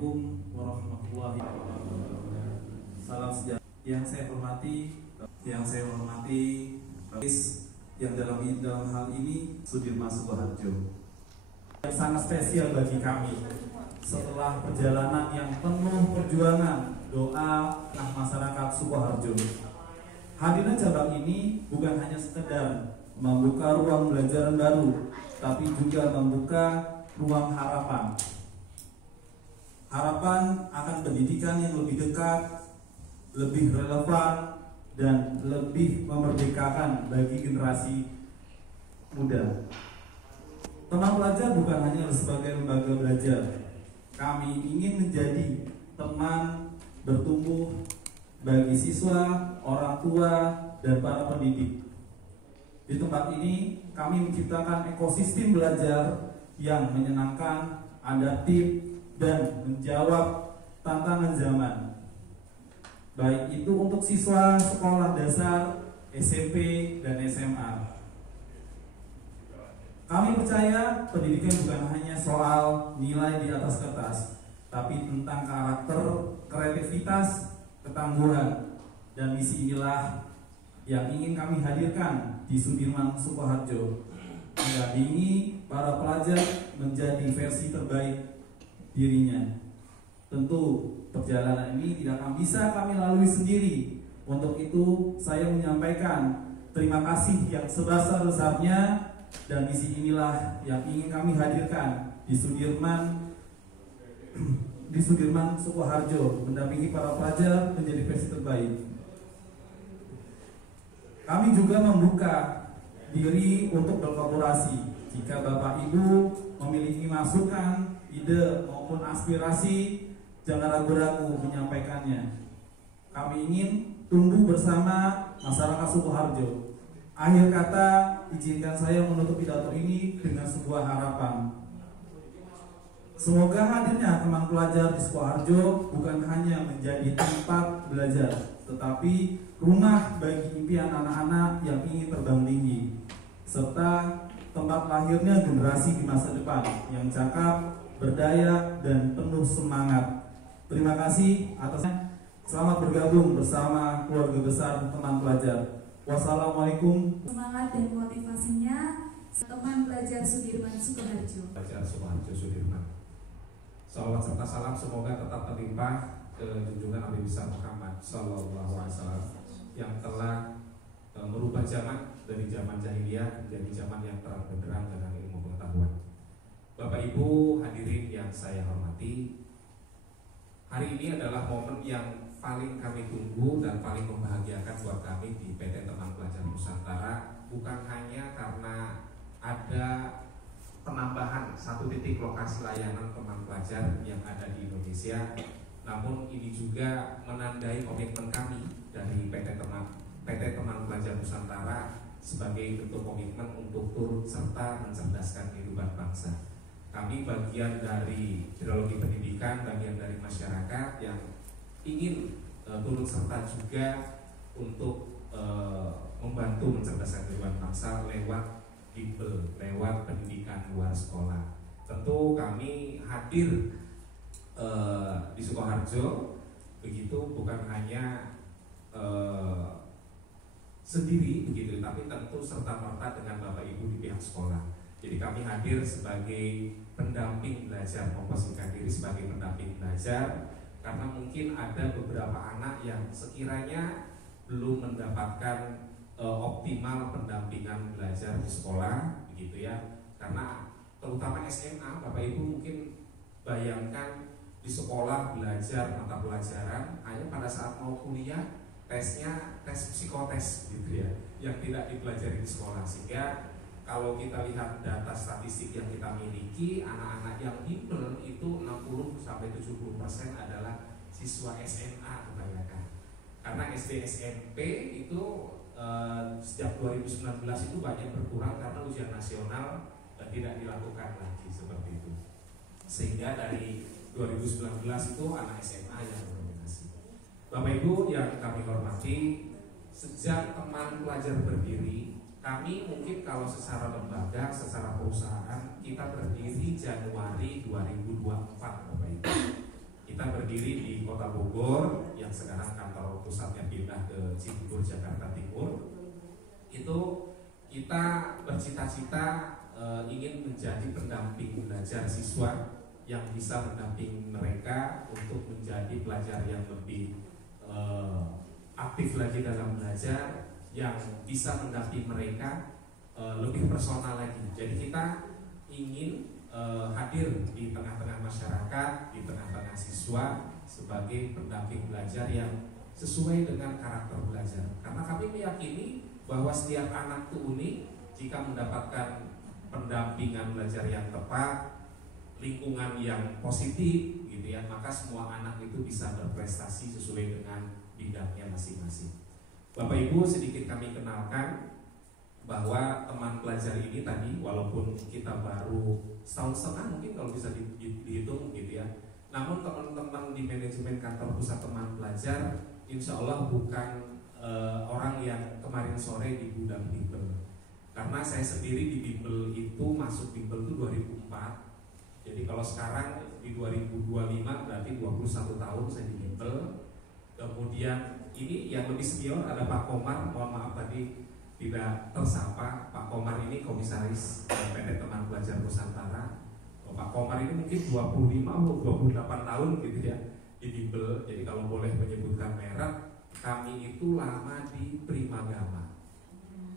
Assalamualaikum warahmatullahi wabarakatuh. Salam sejahtera. Yang saya hormati yang dalam hal ini Sudirman Sukoharjo. Yang sangat spesial bagi kami setelah perjalanan yang penuh perjuangan, doa masyarakat Sukoharjo. Hadirnya cabang ini bukan hanya sekedar membuka ruang belajar baru, tapi juga membuka ruang harapan. Harapan akan pendidikan yang lebih dekat, lebih relevan, dan lebih memerdekakan bagi generasi muda. Teman pelajar bukan hanya sebagai lembaga belajar. Kami ingin menjadi teman bertumbuh bagi siswa, orang tua, dan para pendidik. Di tempat ini kami menciptakan ekosistem belajar yang menyenangkan, adaptif, dan menjawab tantangan zaman. Baik itu untuk siswa sekolah dasar, SMP, dan SMA. Kami percaya pendidikan bukan hanya soal nilai di atas kertas, tapi tentang karakter, kreativitas, ketangguhan, dan misi inilah yang ingin kami hadirkan di Sudirman Sukoharjo, mendampingi para pelajar menjadi versi terbaik dirinya. Tentu perjalanan ini tidak akan bisa kami lalui sendiri. Untuk itu saya menyampaikan terima kasih yang sebesar-besarnya, dan misi inilah yang ingin kami hadirkan di Sudirman Sukoharjo, mendampingi para pelajar menjadi versi terbaik. Kami juga membuka diri untuk berkolaborasi. Jika Bapak Ibu memiliki masukan, ide maupun aspirasi, jangan ragu-ragu menyampaikannya. Kami ingin tumbuh bersama masyarakat Sukoharjo. Akhir kata, izinkan saya menutup pidato ini dengan sebuah harapan. Semoga hadirnya teman pelajar di Sukoharjo bukan hanya menjadi tempat belajar, tetapi rumah bagi impian anak-anak yang ingin terbang tinggi, serta tempat lahirnya generasi di masa depan yang cakap, berdaya, dan penuh semangat. Terima kasih atasnya. Selamat bergabung bersama keluarga besar teman pelajar. Wassalamualaikum. Semangat dan motivasinya teman pelajar Sudirman Sukoharjo. Pelajar Sukoharjo Sudirman. Salawat serta salam semoga tetap terlimpah ke junjungan Nabi besar Muhammad Sallallahu Alaihi Wasallam yang telah merubah zaman dari zaman jahiliyah menjadi zaman yang terang benderang dengan ilmu pengetahuan. Bapak Ibu hadirin yang saya hormati, hari ini adalah momen yang paling kami tunggu dan paling membahagiakan buat kami di PT Teman Pelajar Nusantara, bukan hanya karena ada penambahan satu titik lokasi layanan teman pelajar yang ada di Indonesia, namun ini juga menandai komitmen kami dari PT Teman Pelajar Nusantara sebagai bentuk komitmen untuk turut serta mencerdaskan kehidupan bangsa. Kami bagian dari Hidrologi Pendidikan, bagian dari masyarakat yang ingin turut serta juga untuk membantu mencerdaskan kehidupan bangsa lewat Bimbel, lewat pendidikan luar sekolah. Tentu kami hadir di Sukoharjo begitu bukan hanya sendiri begitu, tapi tentu serta merta dengan Bapak Ibu di pihak sekolah. Jadi kami hadir sebagai pendamping belajar, memposisikan diri sebagai pendamping belajar, karena mungkin ada beberapa anak yang sekiranya belum mendapatkan optimal pendampingan belajar di sekolah, begitu ya. Karena terutama SMA, Bapak Ibu mungkin bayangkan di sekolah belajar mata pelajaran, hanya pada saat mau kuliah tesnya tes psikotes, gitu ya, yang tidak dipelajari di sekolah. Sehingga kalau kita lihat data statistik yang kita miliki, anak-anak yang bimbel itu 60-70% adalah siswa SMA, kebanyakan. Karena SD SMP itu sejak 2019 itu banyak berkurang karena ujian nasional tidak dilakukan lagi seperti itu. Sehingga dari 2019 itu anak SMA yang mendominasi. Bapak Ibu yang kami hormati, sejak teman pelajar berdiri, kami mungkin kalau secara lembaga, secara perusahaan kita berdiri Januari 2024, Bapak Ibu. Kita berdiri di Kota Bogor yang sekarang kantor pusatnya pindah ke Cibubur, Jakarta Timur. Itu kita bercita-cita ingin menjadi pendamping belajar siswa yang bisa mendamping mereka untuk menjadi pelajar yang lebih aktif lagi dalam belajar, yang bisa mendamping mereka lebih personal lagi. Jadi kita ingin hadir di tengah-tengah masyarakat, di tengah-tengah siswa sebagai pendamping belajar yang sesuai dengan karakter belajar. Karena kami meyakini bahwa setiap anak itu unik. Jika mendapatkan pendampingan belajar yang tepat, lingkungan yang positif gitu ya, maka semua anak itu bisa berprestasi sesuai dengan bidangnya masing-masing. Bapak Ibu, sedikit kami kenalkan bahwa teman pelajar ini tadi, walaupun kita baru setahun setengah mungkin kalau bisa dihitung gitu ya, namun teman-teman di manajemen kantor pusat teman pelajar insya Allah bukan orang yang kemarin sore di gudang bimbel. Karena saya sendiri di bimbel itu masuk bimbel itu 2004. Jadi kalau sekarang di 2025 berarti 21 tahun saya di bimbel. Kemudian ini yang lebih senior ada Pak Komar, mohon maaf tadi tidak tersapa. Pak Komar ini komisaris PT Teman Pelajar Nusantara. Pak Komar ini mungkin 25 atau 28 tahun gitu ya di bimbel. Jadi kalau boleh menyebutkan merek, kami itu lama di Primagama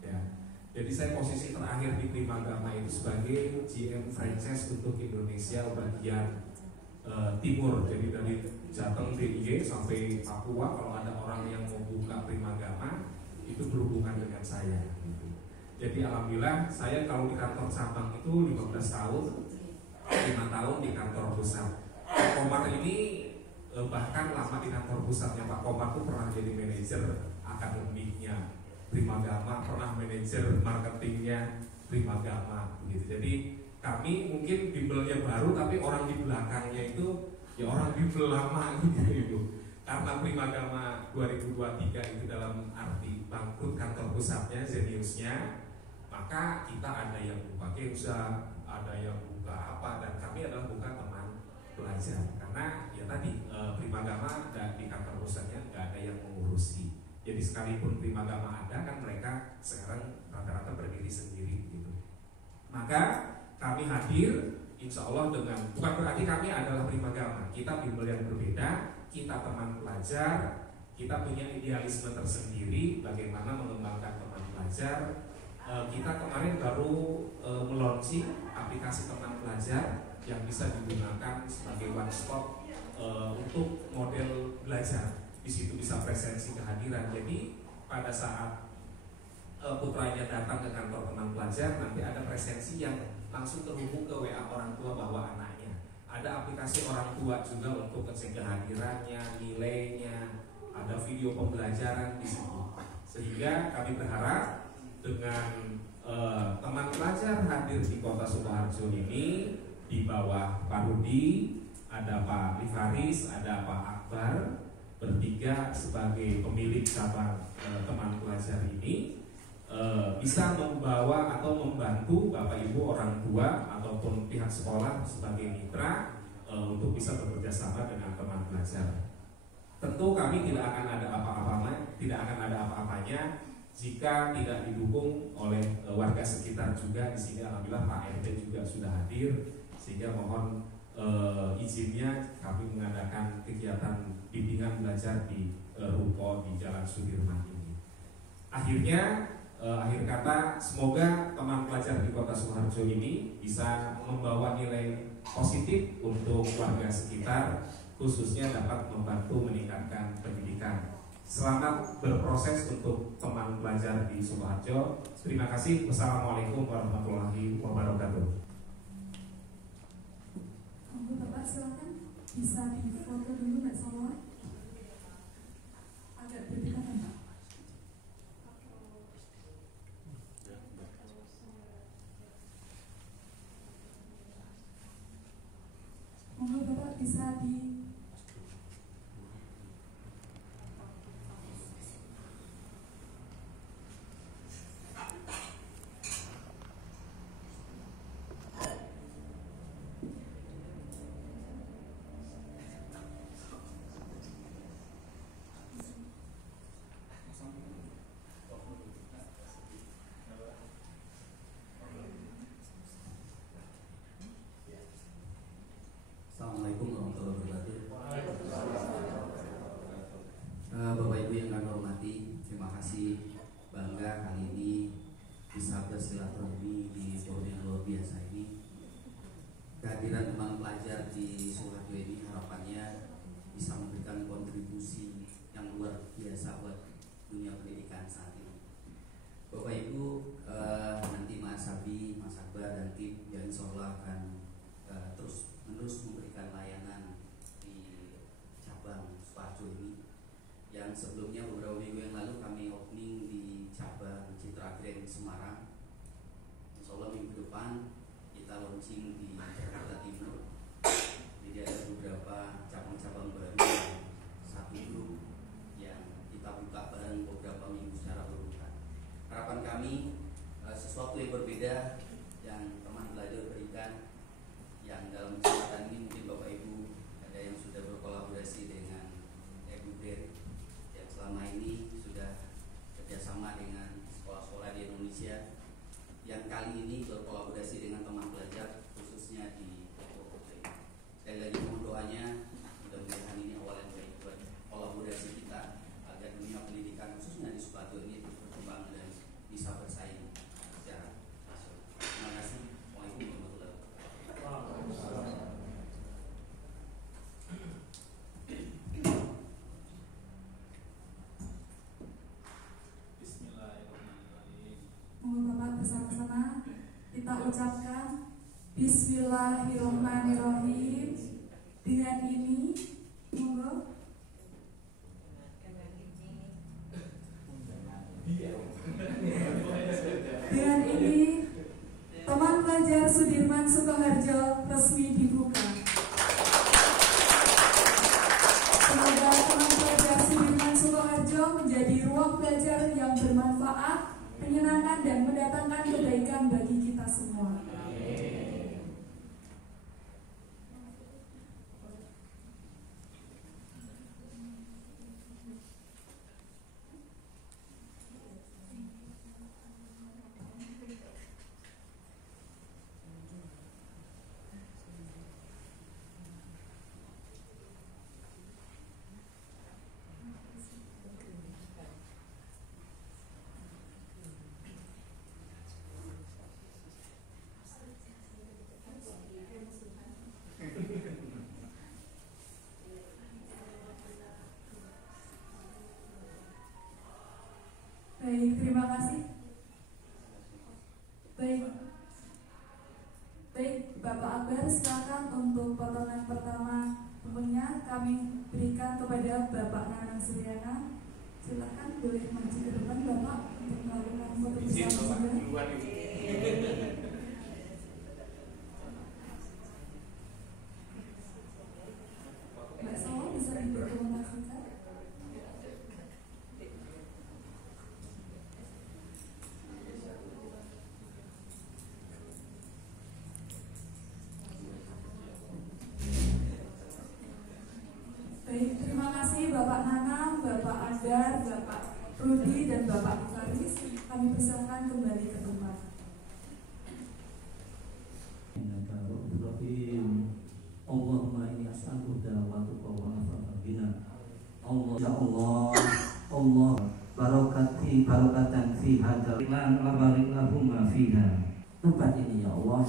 ya. Jadi saya posisi terakhir di Primagama itu sebagai GM franchise untuk Indonesia bagian timur. Jadi dari Jateng DIY sampai Papua, kalau ada orang yang mau buka Primagama itu berhubungan dengan saya gitu. Jadi alhamdulillah saya kalau di kantor cabang itu 15 tahun, 5 tahun di kantor pusat. Pak Komar ini bahkan lama di kantor pusatnya. Pak Komar itu pernah jadi manajer akademiknya Primagama, pernah manajer marketingnya Primagama gitu. Jadi kami mungkin bimbelnya baru tapi orang di belakangnya itu ya orang bimbel lama gitu Ibu. Karena Primagama 2023 itu dalam arti bangkrut kantor pusatnya, Zeniusnya, maka kita ada yang buka Kemsa, ada yang buka apa, dan kami adalah buka teman pelajar. Karena ya tadi Primagama di kantor pusatnya nggak ada yang mengurusi. Jadi sekalipun Primagama ada kan mereka sekarang rata-rata berdiri sendiri gitu. Maka kami hadir insya Allah dengan, bukan berarti kami adalah Primagama, kita bimbel yang berbeda, kita teman pelajar, kita punya idealisme tersendiri bagaimana mengembangkan teman pelajar. Kita kemarin baru meluncing aplikasi teman pelajar yang bisa digunakan sebagai one stop untuk model belajar. Di situ bisa presensi kehadiran. Jadi pada saat putranya datang ke kantor teman pelajar, nanti ada presensi yang langsung terhubung ke WA orang tua bahwa anaknya. Ada aplikasi orang tua juga untuk ngecek kehadirannya, nilainya, ada video pembelajaran di situ. Sehingga kami berharap dengan teman pelajar hadir di Kota Sukoharjo ini, di bawah Pak Rudi, ada Pak Livaris, ada Pak Akbar, bertiga sebagai pemilik cabang teman pelajar ini, bisa membawa atau membantu Bapak Ibu orang tua ataupun pihak sekolah sebagai mitra untuk bisa bekerja sama dengan teman pelajar. Tentu kami tidak akan ada apa-apanya jika tidak didukung oleh warga sekitar juga. Di sini alhamdulillah Pak RT juga sudah hadir, sehingga mohon izinnya kami mengadakan kegiatan bimbingan belajar di Ruko di Jalan Sudirman ini. Akhirnya akhir kata, semoga teman pelajar di Kota Sukoharjo ini bisa membawa nilai positif untuk warga sekitar, khususnya dapat membantu meningkatkan pendidikan. Selamat berproses untuk teman pelajar di Sukoharjo. Terima kasih. Wassalamualaikum warahmatullahi wabarakatuh. Bapak silakan bisa difoto dulu Mbak Salwa. Agak berdekatan Pak. Monggo Bapak bisa di kehadiran teman pelajar di Sukoharjo ini harapannya bisa memberikan kontribusi yang luar biasa buat dunia pendidikan saat ini. Bapak Ibu, nanti Mas Abi, Mas Akbar dan tim yang insya Allah akan terus menerus memberikan layanan di cabang Sukoharjo ini. Yang sebelumnya beberapa minggu yang lalu kami opening di cabang Citra Grand Semarang. Insya Allah minggu depan kita launching di Jakarta Timur. Jadi ada beberapa cabang-cabang baru, satu grup yang kita buka bareng beberapa minggu secara berurutan. Harapan kami sesuatu yang berbeda yang teman belajar berikan, yang dalam kesempatan ini mungkin Bapak Ibu ada yang sudah berkolaborasi dengan EduBrand yang selama ini sudah kerjasama dengan sekolah-sekolah di Indonesia, yang kali ini berkolaborasi dengan teman pelajar khususnya di Purwokerto. Sekali lagi mohon doanya, mudah-mudahan ini awal yang baik buat kolaborasi kita agar dunia pendidikan khususnya di Sukoharjo ini terus berkembang dan bisa bersaing secara nasional. Terima kasih. Waalaikumsalam warahmatullahi wabarakatuh. Mohon Bapak bersama-sama kita ucapkan Bismillahirrahmanirrahim. Dengan ini, monggo. Dengan ini, Taman Pelajar Sudirman Sukoharjo resmi dibuka. Semoga Taman Pelajar Sudirman Sukoharjo menjadi ruang belajar yang bermanfaat, menyenangkan dan mendatangkan kebaikan bagi kita semua. Baik, terima kasih. Baik, Bapak Akbar, silakan untuk potongan pertama umumnya kami berikan kepada Bapak Nanang Suryana. Silakan boleh maju ke depan Bapak untuk melakukan foto bersama juga. Mbak Sawa bisa didokumentasikan. Baik, terima kasih Bapak Nanang, Bapak Adar, Bapak Rudi, dan Bapak Faris. Kami persilakan kembali ke tempat. Allahumma inni as'aluka da'watuka wa afaqina. Ya Allah, Allah barakatan fi hadal lan barik lahum fiha. Tempat ini ya Allah.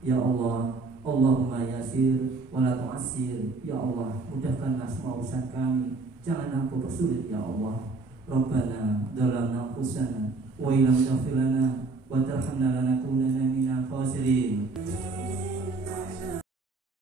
Ya Allah, Allahumma yasir wa la tu'assir. Ya Allah, mudahkanlah semua urusan kami. Jangan aku persulit ya Allah. Rabbana dalamna anfusana wa illam taghfir lana wa tarhamna lanakunanna minal khasirin.